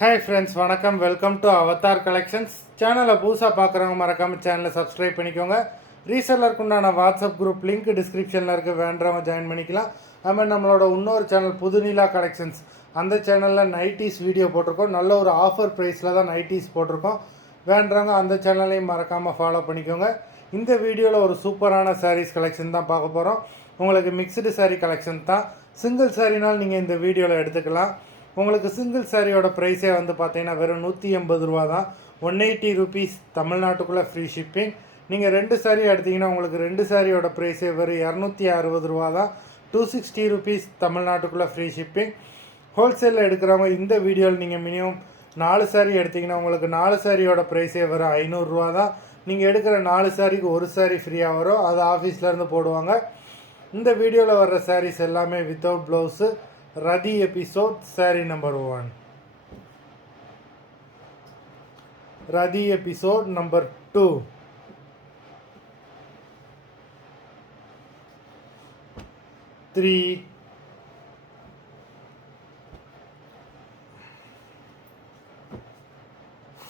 Hi friends, வணக்கம். Welcome to Avatar collections. சேனலை புதுசாக பார்க்குறவங்க மறக்காமல் சேனலை சப்ஸ்கிரைப் பண்ணிக்கோங்க. ரீசெல்லருக்கு உண்டான வாட்ஸ்அப் குரூப் லிங்க் டிஸ்கிரிப்ஷனில் இருக்க, வேண்டவங்க ஜாயின் பண்ணிக்கலாம். அதுமாதிரி நம்மளோட இன்னொரு சேனல் புதுநிலா கலெக்ஷன்ஸ், அந்த சேனலில் நைட்டிஸ் வீடியோ போட்டிருக்கோம். நல்ல ஒரு ஆஃபர் ப்ரைஸில் தான் நைட்டிஸ் போட்டிருக்கோம். வேண்டவங்க அந்த சேனலையும் மறக்காமல் ஃபாலோ பண்ணிக்கோங்க. இந்த வீடியோவில் ஒரு சூப்பரான சாரீஸ் கலெக்ஷன் தான் பார்க்க போகிறோம். உங்களுக்கு மிக்சடு சாரீ கலெக்ஷன் தான். சிங்கிள் சாரீனால் நீங்கள் இந்த வீடியோவில் எடுத்துக்கலாம். உங்களுக்கு சிங்கிள் சாரியோட ப்ரைஸே வந்து பார்த்தீங்கன்னா வெறும் 180 ரூபா தான். 180 ருபீஸ் தமிழ்நாட்டுக்குள்ளே ஃப்ரீ ஷிப்பிங். நீங்கள் 2 சாரீ எடுத்திங்கன்னா உங்களுக்கு 2 சாரியோட ப்ரைஸே வெறும் 260 ரூபா தான். 260 ருபீஸ் தமிழ்நாட்டுக்குள்ளே ஃப்ரீ ஷிப்பிங். ஹோல்சேலில் எடுக்கிறவங்க இந்த வீடியோவில் நீங்கள் மினிமம் 4 சாரீ எடுத்திங்கன்னா உங்களுக்கு 4 சாரியோட ப்ரைஸே வெறும் 500 ரூபா தான். நீங்கள் எடுக்கிற 4 சாரிக்கு ஒரு சாரீ ஃப்ரீயாக வரும். அது ஆஃபீஸ்லேருந்து போடுவாங்க. இந்த வீடியோவில் வர்ற சாரீஸ் எல்லாமே without blouse. Radhi episode, saree number 1. Radhi episode number 2. 3.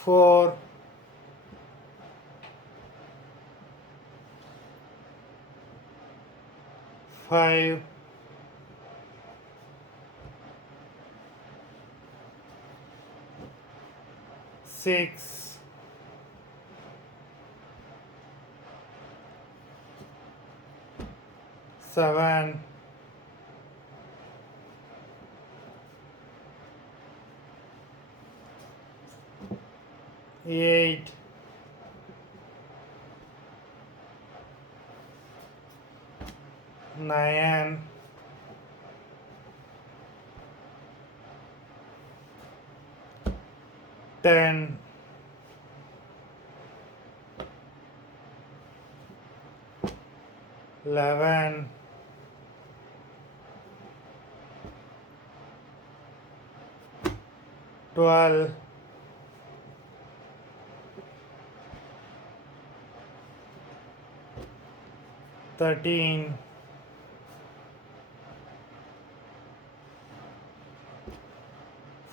4. 5. 6. 7. 8. 9. 10. 11. 12. 13.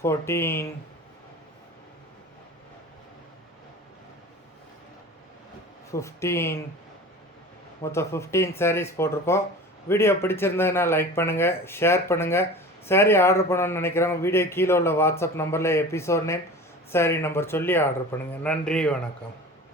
14. 15. மொத்தம் 15 சாரீஸ் போட்டிருக்கோம். வீடியோ பிடிச்சிருந்ததுன்னா லைக் பண்ணுங்கள், ஷேர் பண்ணுங்கள். சாரீ ஆர்டர் பண்ணணும்னு நினைக்கிறவங்க வீடியோ கீழே உள்ள வாட்ஸ்அப் நம்பரில் எபிசோட் நேம், சாரீ நம்பர் சொல்லி ஆர்டர் பண்ணுங்கள். நன்றி, வணக்கம்.